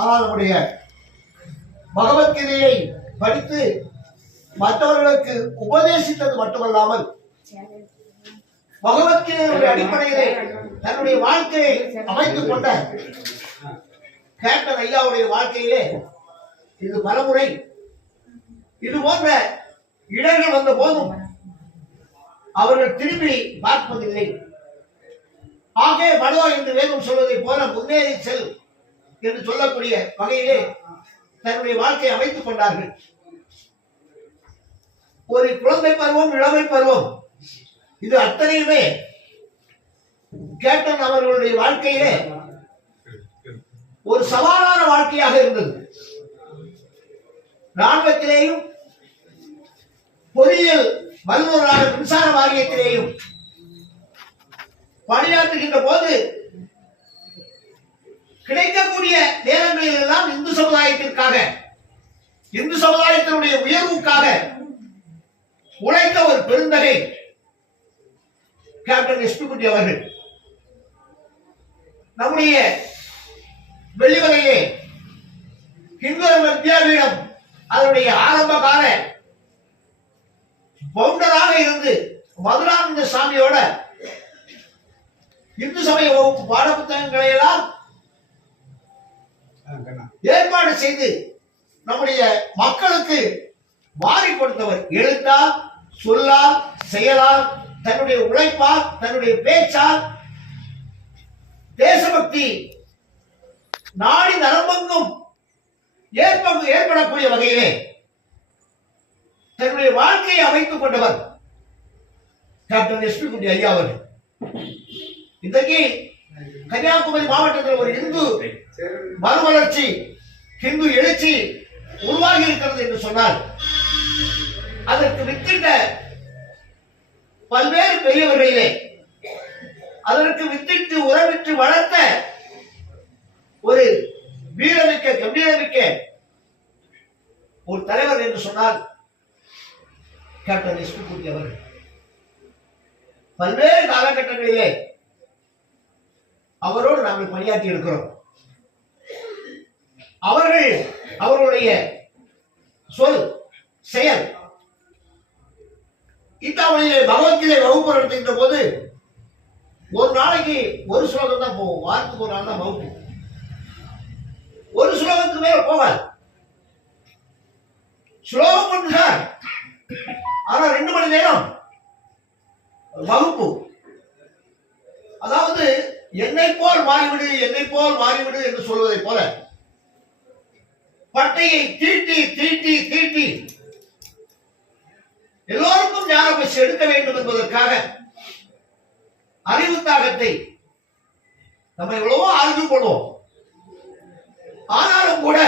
ஆனால் நம்முடைய பகவத்கீதையை படித்து மற்றவர்களுக்கு உபதேசித்தது மட்டுமல்லாமல் பகவத்கீதையுடைய அடிப்படையிலே தன்னுடைய வாழ்க்கையை அமைத்துக் கொண்ட கேப்டன் ஐயாவுடைய வாழ்க்கையிலே இது பலமுறை இது போன்ற இடர்கள் வந்த போதும் அவர்கள் திரும்பி பார்ப்பதில்லை. ஆகே படோ என்று வேதம் சொல்வதை போல முன்னேறி செல் என்று சொல்லக்கூடிய வகையிலே தன்னுடைய வாழ்க்கையை அமைத்துக் கொண்டார்கள். ஒரு குழந்தை பருவம், இளமை பருவம், இது அத்தனையுமே கேப்டன் அவர்களுடைய வாழ்க்கையிலே ஒரு சவாலான வாழ்க்கையாக இருந்தது. ராணுவத்திலேயும் பொறியியல் வல்லுநரான மின்சார வாரியத்திலேயும் பணியாற்றுகின்ற போது கிடைக்கக்கூடிய நேரங்களில் எல்லாம் இந்து சமுதாயத்திற்காக, இந்து சமுதாயத்தினுடைய உயர்வுக்காக உழைத்த ஒரு பெருந்தகை கேப்டன் எஸ் பி குட்டி அவர்கள். நம்முடைய வெள்ளிமலையிலே இந்து வித்யாபீடம் அதனுடைய ஆரம்ப கால பவுண்டராக இருந்து மதுரானந்த சாமியோட இந்து சமய வகுப்பு பாட புத்தகங்களை எல்லாம் ஏற்பாடு செய்து நம்முடைய மக்களுக்கு வாரி கொடுத்தவர். எழுத்தால், சொல்லால், செயலால், தன்னுடைய உழைப்பால், தன்னுடைய பேச்சால் தேசபக்தி நாடி நரம்பெங்கும் ஏற்படக்கூடிய வகையிலே தன்னுடைய வாழ்க்கையை அமைத்துக் கொண்டவர் கேப்டன் எஸ் பி குட்டி ஐயா அவர்கள். இன்றைக்கு கன்னியாகுமரி மாவட்டத்தில் ஒரு இந்து மறுமலர்ச்சி, இந்து எழுச்சி உருவாகி இருக்கிறது என்று சொன்னால் அதற்கு வித்திட்ட பல்வேறு பெரியவர்களிலே அதற்கு வித்திட்டு உறவிட்டு வளர்த்த ஒரு வீரமிக்க, கம்பீரமிக்க ஒரு தலைவர் என்று சொன்னால் கேப்டன் எஸ் பி குட்டி அவர்கள். பல்வேறு காலகட்டங்களிலே அவரோடு நாங்கள் பணியாற்றி இருக்கிறோம். அவர்களுடைய சொல், செயல் இத்தாவளியிலே பகவத்கீதை வகுப்பு நடத்துகின்ற போது ஒரு நாளைக்கு ஒரு ஸ்லோகம் தான் போவோம். வாரத்துக்கு ஒரு நாள் தான் வகுப்பு. ஒரு ஸ்லோகத்துக்கு மேல போவார். ஸ்லோகம் ஒன்றுதான், ஆனா 2 மணி நேரம் வகுப்பு. அதாவது என்னை போல் மாறிவிடு, என்னை போல் மாறிவிடு என்று சொல்வதை போல பட்டையை தீட்டி தீட்டி தீட்டி எல்லோருக்கும் ஞான பசி எடுக்க வேண்டும் என்பதற்காக அறிவு தாகத்தை நம்ம எவ்வளவோ ஆய்வு பண்ணுவோம். ஆனாலும் கூட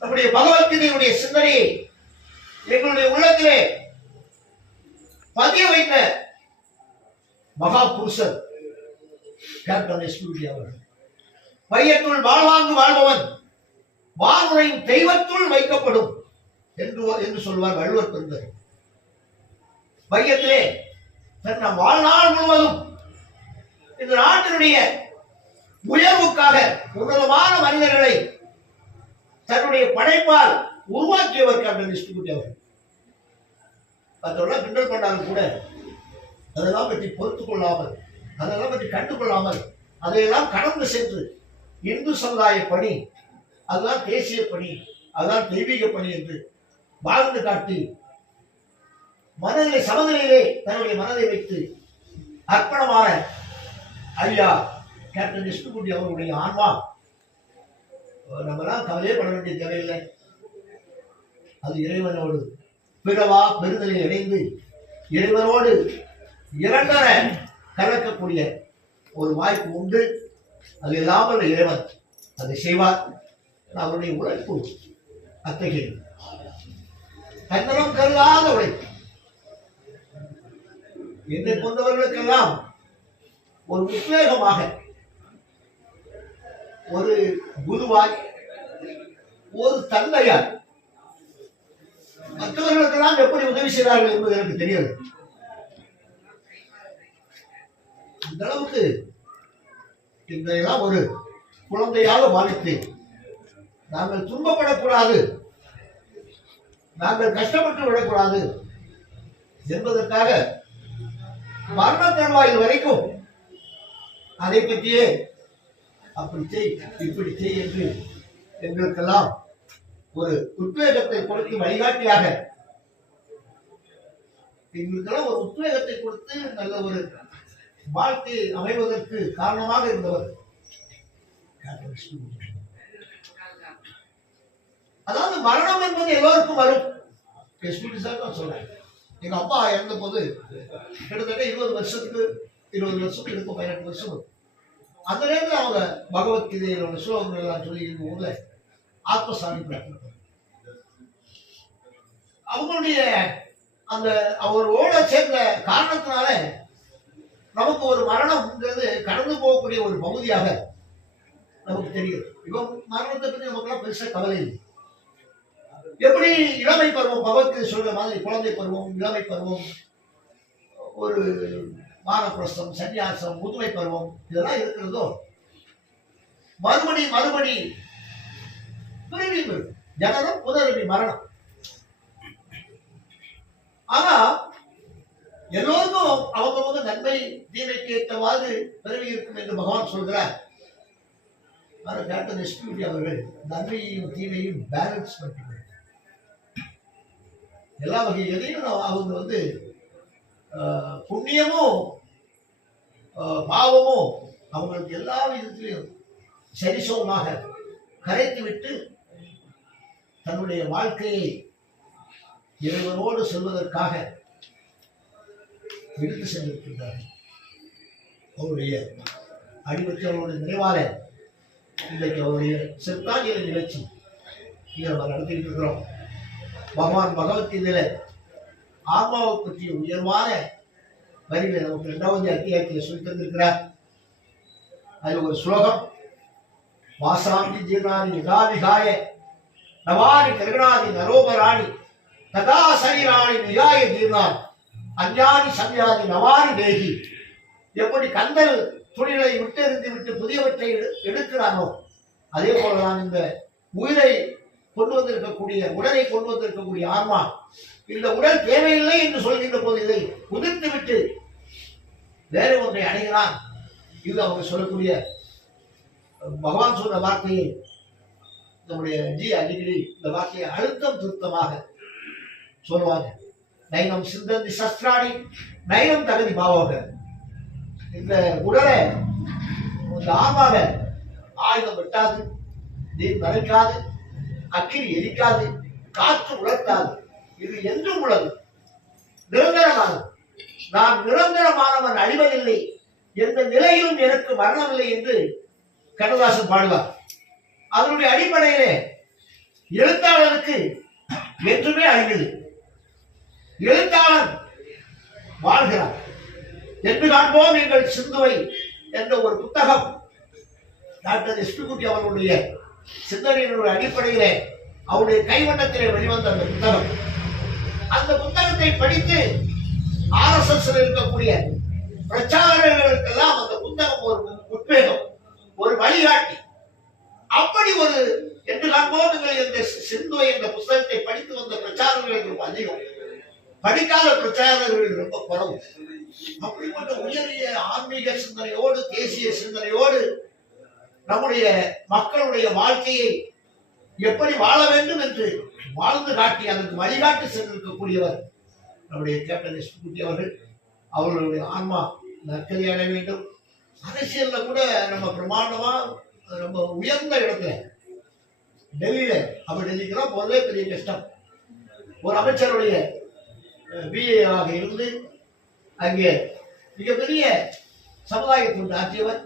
நம்முடைய பகவத்கீதையுடைய சிந்தனையை எங்களுடைய உள்ளத்திலே பதிய வைத்த மகா புருஷர் கேப்டன் எஸ் பி குட்டி அவர்கள். வையத்துள் வாழ்வாங்கு வாழ்பவன் வாழ்வுரையும் தெய்வத்துள் வைக்கப்படும் என்று சொல்வார் வள்ளுவர் பெருந்தகை. வையத்திலே தன் வாழ்நாள் முழுவதும் இந்த நாட்டினுடைய உயர்வுக்காக உன்னதமான மனிதர்களை தன்னுடைய படைப்பால் உருவாக்கியவர் கேப்டன் எஸ் பி குட்டி அவர்கள். மற்றவர்கள் கிண்டல் பண்ணாலும் கூட அதெல்லாம் பற்றி பொறுத்துக் கொள்ளாமல், அதெல்லாம் பற்றி கண்டுகொள்ளாமல், அதையெல்லாம் கடந்து சென்று இந்து சமுதாய பணி, அதுதான் தேசிய பணி, அதுதான் தெய்வீக பணி என்று வாழ்ந்து காட்டி மனதிலே சமநிலையிலே தன்னுடைய மனதை வைத்து அர்ப்பணமான ஐயா கேப்டன் எஸ் பி குட்டி அவர்களுடைய ஆன்மா நம்மளாம் கவலையே பட வேண்டிய தேவையில்லை. அது இறைவனோடு பிறவா பெறுதலை இணைந்து இறைவனோடு இரண்டர கலக்கக்கூடிய ஒரு வாய்ப்பு உண்டு. அது இல்லாமல் இறைவன் அதை செய்வார். அவருடைய உழைப்பு அத்தகைய தன்னலம் கருதாத உழைப்பு. என்னை கொண்டவர்களுக்கெல்லாம் ஒரு உத்வேகமாக, ஒரு குருவாய், ஒரு தந்தையார் மற்றவர்களுக்கெல்லாம் எப்படி உதவி செய்கிறார்கள் என்பது எனக்கு தெரியாது. இந்த அளவுக்கு இன்றையெல்லாம் ஒரு குழந்தையாக பாவித்து நாங்கள் துன்பப்படக்கூடாது, நாங்கள் கஷ்டப்பட்டு விடக்கூடாது என்பதற்காக மரண தருவாயில் வரைக்கும் அதை பற்றியே அப்படி செய் இப்படி செய் என்று எங்களுக்கெல்லாம் ஒரு உத்வேகத்தை கொடுத்து வழிகாட்டியாக எங்களுக்கெல்லாம் ஒரு உத்வேகத்தை கொடுத்து நல்ல ஒரு வாழ்க்கை அமைவதற்கு காரணமாக இருந்தவர். அதாவது மரணம் என்பது எல்லோருக்கும் வரும். சொல்றேன், எங்க அப்பா இறந்த போது கிட்டத்தட்ட 20 வருஷம் இருக்கும், 18 வருஷம். அந்த நேரத்தில் அவங்க பகவத்கீதையில ஸ்லோகங்கள் எல்லாம் சொல்லி இருக்கும்போது ஆத்மசாமி பிரார்த்தனை அவங்களுடைய அந்த அவரோட சேர்ந்த காரணத்தினால நமக்கு ஒரு மரணம்ங்கிறது கடந்து போகக்கூடிய ஒரு பகுதியாக நமக்கு தெரியும். இப்போ மரணத்தை பற்றி நமக்குலாம் பெருசாக கவலை இல்லை. எப்படி இளமை பருவம் பகவத்கீதை சொல்ற மாதிரி குழந்தை பருவம், இளமை பருவம், ஒரு வானப்பிரஸ்தம், சன்னியாசம், முதுமை பருவம் இதெல்லாம் இருக்கிறதோ மறுபடி பிரிவி ஜனனம் புனரபி மரணம். ஆனா எல்லோருக்கும் அவங்க நன்மை தீமைக்கு ஏற்றவாறு பிறவி இருக்கும் என்று பகவான் சொல்கிறார். டாக்டர் எஸ்பிடி அவர்கள் நன்மையையும் தீமையும் பேலன்ஸ் பண்ணி எல்லா வகை எதையும் அவங்க புண்ணியமும் பாவமும் அவங்களுக்கு எல்லா விதத்திலையும் சரிசமமாக கரைத்து விட்டு தன்னுடைய வாழ்க்கையை இறைவனோடு செல்வதற்காக எடுத்து சென்றிருக்கின்றார்கள். அவருடைய அடிபற்றவருடைய நிறைவால இன்றைக்கு அவருடைய சிற்றாஞ்சலி நிகழ்ச்சி நம்ம நடத்திட்டு இருக்கிறோம். பகவான் பகவத்கீதையில ஆத்மாவை பற்றிய உயர்வான வரிகளை நமக்கு 2வது அத்தியாயத்தில் சொல்லி தந்திருக்கிறார். அது ஒரு ஸ்லோகம், வாசாந்தி ஜீர்ணாதி யுகாவிகாய நவானி கிரகணாதி நரோபராணி ததா சரீராணி நிகாய ஜீர்ணான் அஞ்ஞானி சம்யாதி நவானி தேகி. எப்படி கந்தல் துணிகளை விட்டெறிந்து விட்டு புதியவற்றை எடுக்கிறானோ அதே போலதான் இந்த உயிரை கொண்டு வந்திருக்கக்கூடிய உடலை கொண்டு வந்திருக்கக்கூடிய ஆன்மா இந்த உடல் தேவையில்லை என்று சொல்கின்ற போது இதை உதிர்த்து விட்டு வேறு ஒன்றை அடைகிறான். இது அவங்க சொல்லக்கூடிய பகவான் சொன்ன வார்த்தையை நம்முடைய அடிக்கடி இந்த வார்த்தையை அழுத்தம் திருத்தமாக சொல்லுவாங்க. நைனம் சிந்தந்தி சஸ்திராணி நைனம் தகுதி பாவாக. இந்த உடலை இந்த ஆன்மாவை ஆயுதம் வெட்டாது, நீர் நரைக்காது, அக்கினி எரிக்காது, காற்று உலர்த்தாது. இது என்றும் உள்ளது, நிரந்தரமானது. நான் நிரந்தரமானவன் அழிவதில்லை, எந்த நிலையிலும் எனக்கு மரணமில்லை என்று கண்ணதாசன் பாடுவார். அதனுடைய அடிப்படையிலே எழுத்தாளருக்கு என்றுமே அழிவது. எழுத்தாளன் வாழ்கிறார். என்று காண்போம் எங்கள் சிந்துவை என்ற ஒரு புத்தகம் டாக்டர் எஸ்பிகுட்டி அவர்களுடைய சிந்தனையினுடைய அடிப்படையிலே அவருடைய கைவண்ணத்திலே வெளிவந்த அந்த புத்தகத்தை படித்து RSS இருக்கக்கூடிய பிரச்சாரர்களுக்கெல்லாம் அந்த புத்தகம் ஒரு உத்வேகம், ஒரு வழிகாட்டி. அப்படி ஒரு என்று காண்போம் இந்த சிந்துவை என்ற புத்தகத்தை படித்து வந்த பிரச்சாரர்கள் ரொம்ப அதிகம், படிக்காத பிரச்சாரர்கள் ரொம்ப குறவு. அப்படிப்பட்ட உயரிய ஆன்மீக சிந்தனையோடு, தேசிய சிந்தனையோடு நம்முடைய மக்களுடைய வாழ்க்கையை எப்படி வாழ வேண்டும் என்று வாழ்ந்து காட்டி அதற்கு வழிகாட்டி சென்றிருக்கக்கூடியவர் நம்முடைய கேப்டன் எஸ்பிகுட்டி அவர்கள். அவர்களுடைய ஆன்மா நற்கதி அடைய வேண்டும். அரசியல்ல கூட நம்ம பிரமாண்டமா ரொம்ப உயர்ந்த இடத்துல டெல்லியில, அவர் டெல்லிக்கெல்லாம் போறதே பெரிய கஷ்டம். ஒரு அமைச்சருடைய BA ஆக இருந்து அங்கே மிகப்பெரிய சமுதாயத்தை ஆற்றியவர்.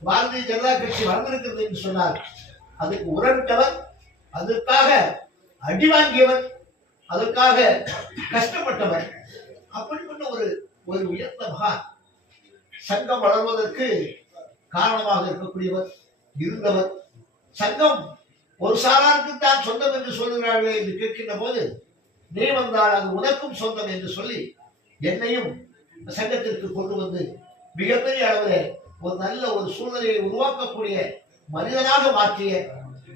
பாரதிய ஜனதா கட்சி வளர்ந்திருக்கிறது என்று சொன்னார், அதுக்கு உரமிட்டவர், அதற்காக அடி வாங்கியவர், அதற்காக கஷ்டப்பட்டவர். அப்படிப்பட்ட ஒரு உயர்ந்த மகான், சங்கம் வளர்வதற்கு காரணமாக இருக்கக்கூடியவர், இருந்தவர். சங்கம் ஒரு சாராருக்கு தான் சொந்தம் என்று சொல்கிறார்கள் என்று கேட்கின்ற போது, நீ வந்தால் அது உனக்கும் சொந்தம் என்று சொல்லி என்னையும் சங்கத்திற்கு கொண்டு வந்து மிகப்பெரிய அளவில் ஒரு நல்ல ஒரு சூழ்நிலையை உருவாக்கக்கூடிய மனிதனாக மாற்றிய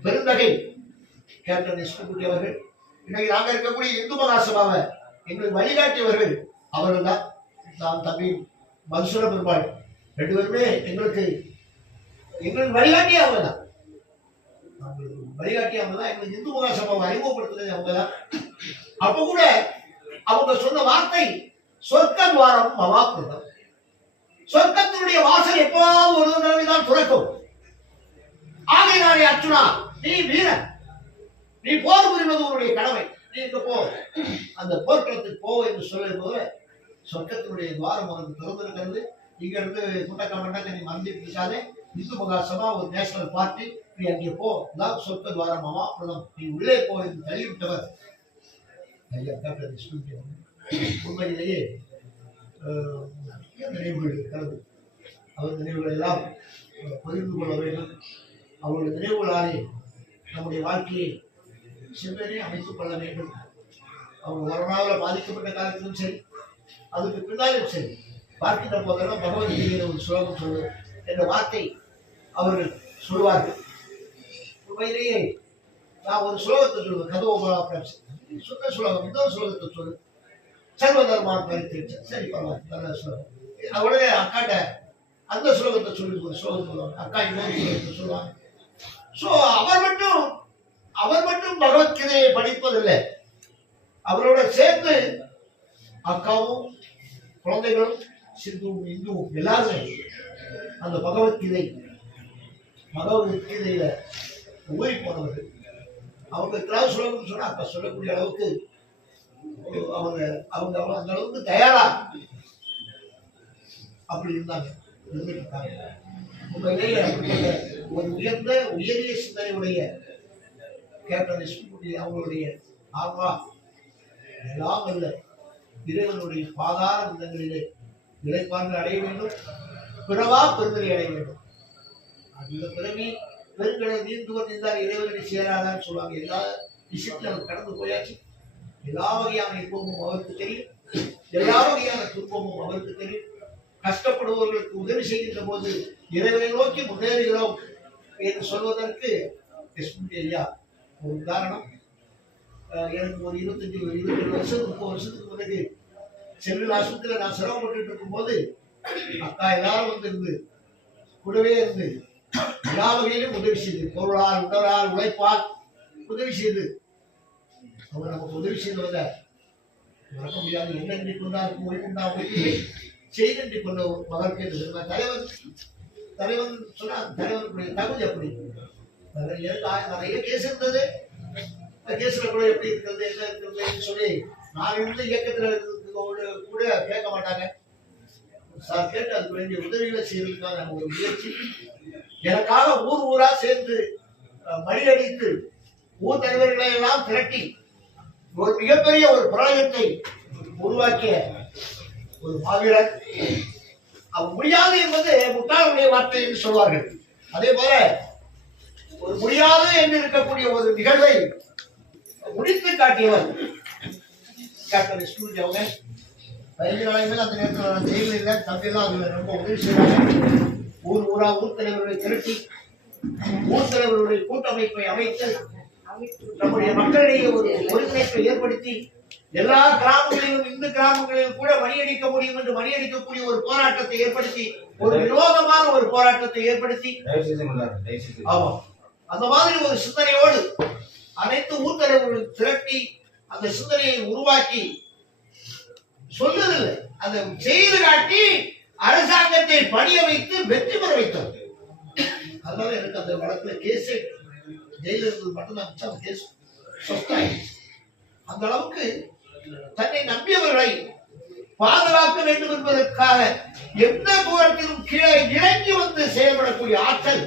பெருந்தகை கேப்டன் எஸ்பிகுட்டி அவர்கள். இன்னைக்கு நாங்க இருக்கக்கூடிய இந்து மகாசபாவை எங்களுக்கு வழிகாட்டியவர்கள் அவர்கள் தான். நாம் தம்பி மதுசூர பெருமாள் 2 பேருமே எங்களுக்கு வழிகாட்டிய அவங்க தான். வழிகாட்டி அவங்க தான். எங்களுக்கு இந்து மகாசபாவை அறிமுகப்படுத்துறது அவங்க தான். அப்ப கூட அவங்க சொன்ன வார்த்தை சொர்க்க துவாரம் மகாபிரதம். சொர்க்கத்தினுடைய வாசல் எப்போது ஒரு தடவை தான் துறக்கும். ஆகையினாலே அர்ஜுனா, நீ வீரன், நீ போர் புரிவது உன்னுடைய கடமை, நீ இங்க போ, அந்த போர்க்களத்துக்கு போ என்று சொல்லும் போது சொர்க்கத்தினுடைய துவாரம் உனக்கு திறந்திருக்கிறது. இங்க இருந்து குட்டக்க மண்டக்க நீ மறந்துட்டு இருக்காதே. இந்து மகாசபா ஒரு நேஷனல் பார்ட்டி, நீ அங்கே போ, தான் சொர்க்க துவாரம் மகாபிரதம், நீ உள்ளே போ என்று தள்ளிவிட்டவர் ஐயா கேப்டன் எஸ்பிகுட்டி. உண்மையிலேயே நினைவுகள் இருக்கிறது. அவர் நினைவுகள் எல்லாம் பகிர்ந்து கொள்ள வேண்டும். அவருடைய நினைவுகளாலே நம்முடைய வாழ்க்கையை சிந்தனை அமைத்துக் கொள்ள வேண்டும். அவங்க கொரோனாவில் பாதிக்கப்பட்ட காலத்திலும் சரி, அதுக்கு பின்னாலும் சரி, பார்க்கின்ற போதெல்லாம் பகவத்கீதையில ஒரு ஸ்லோகம் சொல்லு என்ற வார்த்தை அவர்கள் சொல்வார்கள். உண்மையிலேயே நான் ஒரு ஸ்லோகத்தை சொல்லுவேன், கதோபா சொன்ன ஸ்லோகம், இன்னொரு ஸ்லோகத்தை சொல்லு, சர்வதர்மான் பரித்திருச்ச. சரி பரவாயில்ல, நல்ல ஸ்லோகம். உடனே அக்காட்ட அந்த ஸ்லோகத்தை சொல்லி ஒரு ஸ்லோகம் சொல்லுவாங்க, அக்கா இன்னொரு ஸ்லோகத்தை சொல்லுவாங்க. சோ அவர் மட்டும் பகவத்கீதையை படிப்பதில்லை, அவரோட சேர்ந்து அக்காவும் குழந்தைகளும் சிந்துவும் இந்துவும் எல்லாருமே அந்த பகவத்கீதையில ஊறி போனவர்கள். அவங்க கிளாஸ் சொல்லணும்னு சொன்னா அக்கா சொல்லக்கூடிய அளவுக்கு அவங்க அந்த அளவுக்கு தயாரா அப்படி இருந்தாங்க, இருந்துட்டாங்க. உண்மையிலேயே ஒரு உயரிய சிந்தனையுடைய கேப்டன் எஸ்பிகுட்டி அவங்களுடைய ஆன்மா எல்லாம் அல்ல இறைவனுடைய பாதார விதங்களிலே நிலைப்பார்ந்து அடைய வேண்டும், பிறவா பெருந்தலை அடைய வேண்டும். அந்த பிறவி பெருங்கடல் நீந்துவர் நீந்தால் இறைவனை சேராதான்னு சொல்லுவாங்க. எல்லா விஷயத்திலும் அவர் கடந்து போயாச்சு. எல்லா வகையான இன்பமும் அவருக்கு தெரியும், எல்லா வகையான துன்பமும் அவருக்கு தெரியும். கஷ்டப்படுபவர்களுக்கு உதவி செய்கின்ற போது இறைவனை நோக்கி முன்னேறுகிறோம் என்று சொல்வதற்கு எஸ்பிகுட்டி ஐயா ஒரு உதாரணம். எனக்கு ஒரு 25-27 வருஷம் 30 வருஷத்துக்கு பிறகு செல்லில் ஆஸ்பத்திரியில் நான் சிரமப்பட்டு இருக்கும் போது அக்கா எல்லாரும் வந்து கூடவே இருந்து எல்லா வகையிலும் உதவி செய்து, பொருளால் உடலால் உழைப்பால் உதவி செய்து அவங்க நமக்கு உதவி செய்தவங்க மறக்க முடியாது. என்ன கொண்டாருக்கு ஓய்வுண்டா ஓய்வு செய்தி கொண்ட ஒரு மகற்கு தலைவன் சொன்னா தலைவனுடைய தகுதி அப்படி நிறைய கேஸ் இருந்தது. கேஸ்ல கூட எப்படி இருக்கிறது என்ன இருக்கிறதுன்னு சொல்லி நான் இருந்த இயக்கத்துல கூட கேட்க மாட்டாங்க சார். கேட்டு அதுக்கு வேண்டிய உதவிகளை செய்வதற்கான ஒரு முயற்சி. எனக்காக ஊரா சேர்ந்து மடியடித்து ஊர் தலைவர்களை எல்லாம் திரட்டி ஒரு மிகப்பெரிய ஒரு பிரளயத்தை உருவாக்கிய ஒரு மாவீரர். அவர் முடியாது என்பது முட்டாளுடைய வார்த்தை என்று சொல்வார்கள். அதே போல ஒரு முடியாது என்று இருக்கக்கூடிய ஒரு நிகழ்வை முடித்து காட்டியவர் கேப்டன் எஸ்பிகுட்டி அவங்க. 15 நாளைக்கு மேல அந்த நேரத்தில் ஜெயிலில் இல்லை, தம்பியெல்லாம் அதுல ரொம்ப உதவி செய்வாங்க. ஊர் தலைவர்களை திரட்டி ஊர் தலைவர்களுடைய கூட்டமைப்பை அமைத்து நம்முடைய மக்களிடையே ஒரு ஒருங்கிணைப்பை ஏற்படுத்தி எல்லா கிராமங்களிலும் இந்து கிராமங்களிலும் கூட மணியடிக்க முடியும் என்று மணியடிக்கக்கூடிய ஒரு போராட்டத்தை ஏற்படுத்தி ஒரு விரோதமான ஒரு போராட்டத்தை ஏற்படுத்தி ஆமா அந்த மாதிரி ஒரு சிந்தனையோடு அனைத்து ஊர் தலைவர்களும் திரட்டி அந்த சிந்தனையை உருவாக்கி சொல்லுதில்லை, அதை செய்து காட்டி அரசாங்கத்தை பணிய வைத்து வெற்றி பெற வைத்தார். அதனால எனக்கு அந்த வழக்குல கேஸே ஜெயில இருந்தது மட்டும்தான் கேஸ் அந்த அளவுக்கு தன்னை நம்பியவர்களை பாதுகாக்க வேண்டும் என்பதற்காக எந்த தூரத்திலும் கீழே இறங்கி வந்து செயல்படக்கூடிய ஆற்றல்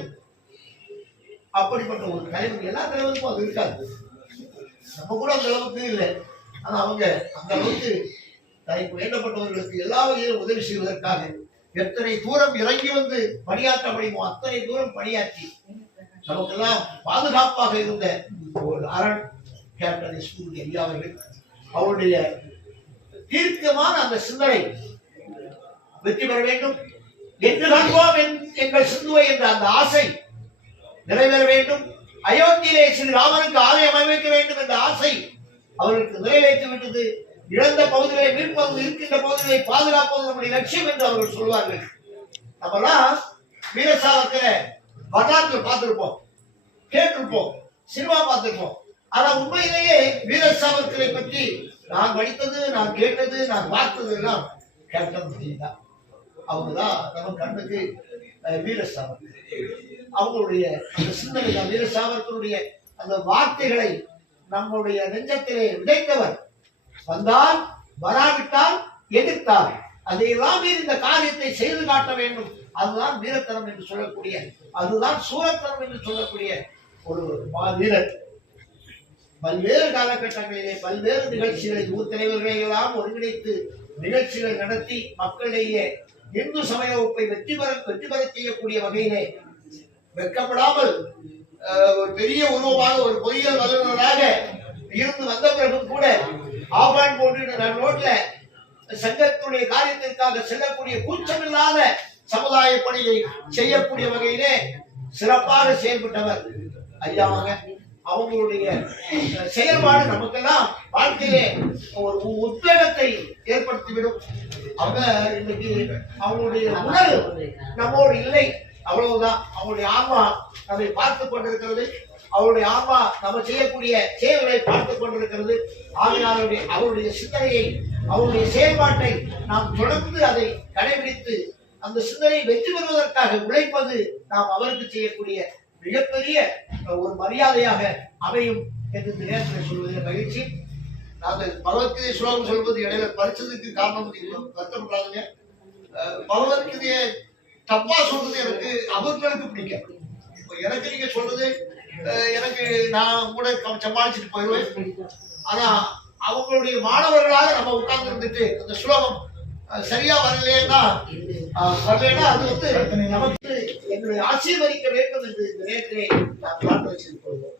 அப்படிப்பட்ட ஒரு தலைவர். எல்லா தலைவருக்கும் அது இருக்காது, நம்ம கூட அந்த அளவுக்கு இல்லை. ஆனா அவங்க அந்த அளவுக்கு தனக்கு வேண்டப்பட்டவர்களுக்கு எல்லா வகையிலும் உதவி செய்வதற்காக எத்தனை தூரம் இறங்கி வந்து பணியாற்ற முடியுமோ அத்தனை தூரம் பணியாற்றி நமக்கெல்லாம் பாதுகாப்பாக இருந்த ஒரு அரண் கேப்டன் எஸ்பிகுட்டி ஐயா அவர்கள். அவருடைய தீர்க்கமான அந்த சிந்தனை வெற்றி பெற வேண்டும் என்று காண்போம் எங்கள் சிந்துவை என்ற அந்த ஆசை நிறைவேற வேண்டும். அயோத்தியிலே ஸ்ரீ ராமனுக்கு ஆலயம் அமைக்க வேண்டும் என்ற ஆசை அவர்களுக்கு நிறைவேற்றி விட்டது. இழந்த பகுதிகளை மீட்பது, இருக்கின்ற பகுதிகளை பாதுகாப்பது நம்முடைய லட்சியம் என்று அவர்கள் சொல்வார்கள். நம்மலாம் வீர சாவர்கரை வரலாற்று பார்த்திருப்போம், கேட்டிருப்போம், சினிமா பார்த்திருப்போம். ஆனா உண்மையிலேயே வீர சாவர்கரை பற்றி நான் படித்தது, நான் கேட்டது, நான் பார்த்தது எல்லாம் கேப்டன் விஜய் தான். அவங்கதான் நம்ம கண்ணுக்கு வீர சாவர்கர். அவங்களுடைய அந்த சிந்தனை தான், வீர சாவர்கருடைய அந்த வார்த்தைகளை நம்முடைய நெஞ்சத்திலே விதைத்தவர். வந்தால் வராவிட்டால் எதிர்த்தார், அதையெல்லாம் இந்த காரியத்தை செய்து காட்ட வேண்டும். அதுதான் வீரத்தனம் என்று சொல்லக்கூடிய, அதுதான் சூரத்தனம் என்று சொல்லக்கூடிய ஒரு வீரர். பல்வேறு காலகட்டங்களிலே பல்வேறு நிகழ்ச்சிகளை, ஊர் தலைவர்களை எல்லாம் ஒருங்கிணைத்து நிகழ்ச்சிகள் நடத்தி மக்களிடையே இந்து சமய வகுப்பை வெற்றி பெற செய்யக்கூடிய வகையிலே வெட்கப்படாமல் ஒரு பெரிய உருவமாக ஒரு பொறியியல் வல்லுநராக இருந்து வந்த பிறகும் கூட ஆபான் போன்ற ரோட்ல சங்கத்துடைய காரியத்திற்காக செல்லக்கூடிய கூச்சமில்லாத சமுதாய பணியை செய்யக்கூடிய வகையிலே சிறப்பாக செயல்பட்டவர் ஐயாவாங்க. அவங்களுடைய செயல்பாடு நமக்கெல்லாம் வாழ்க்கையிலே ஒரு உத்வேகத்தை ஏற்படுத்திவிடும். அவங்க இன்னைக்கு அவங்களுடைய உணர்வு நம்மோடு இல்லை, அவ்வளவுதான். அவங்களுடைய ஆன்மா நம்மை பார்த்து கொண்டிருக்கிறது, அவருடைய ஆன்மா நம்ம செய்யக்கூடிய செயல்களை பார்த்துக் கொண்டிருக்கிறது. ஆகையாளருடைய அவருடைய சிந்தனையை, அவருடைய செயல்பாட்டை நாம் தொடர்ந்து அதை கடைபிடித்து அந்த சிந்தனை வெற்றி பெறுவதற்காக உழைப்பது நாம் அவருக்கு செய்யக்கூடிய மிகப்பெரிய ஒரு மரியாதையாக அமையும் என்று இந்த நேரத்தில் சொல்வதில் மகிழ்ச்சி. நாங்கள் பகவத்கீதை ஸ்லோகம் சொல்வது இடையில பறிச்சதுக்கு காரணம் வருத்தப்படாதுங்க. பகவத்கீதையை தப்பா சொல்றது எனக்கு அவர்களுக்கு பிடிக்கும். எனக்கு நீங்க சொல்றது எனக்கு நான் கூட சமாளிச்சுட்டு போயிடுவேன். ஆனா அவங்களுடைய மாணவர்களாக நம்ம உட்கார்ந்து இருந்துட்டு அந்த ஸ்லோகம் சரியா வரலைன்னா அது நமக்கு எங்களை ஆசீர்வதிக்க வேண்டும் என்று இந்த நேரத்திலே நான் பிரார்த்தனை செய்து கொள்வோம்.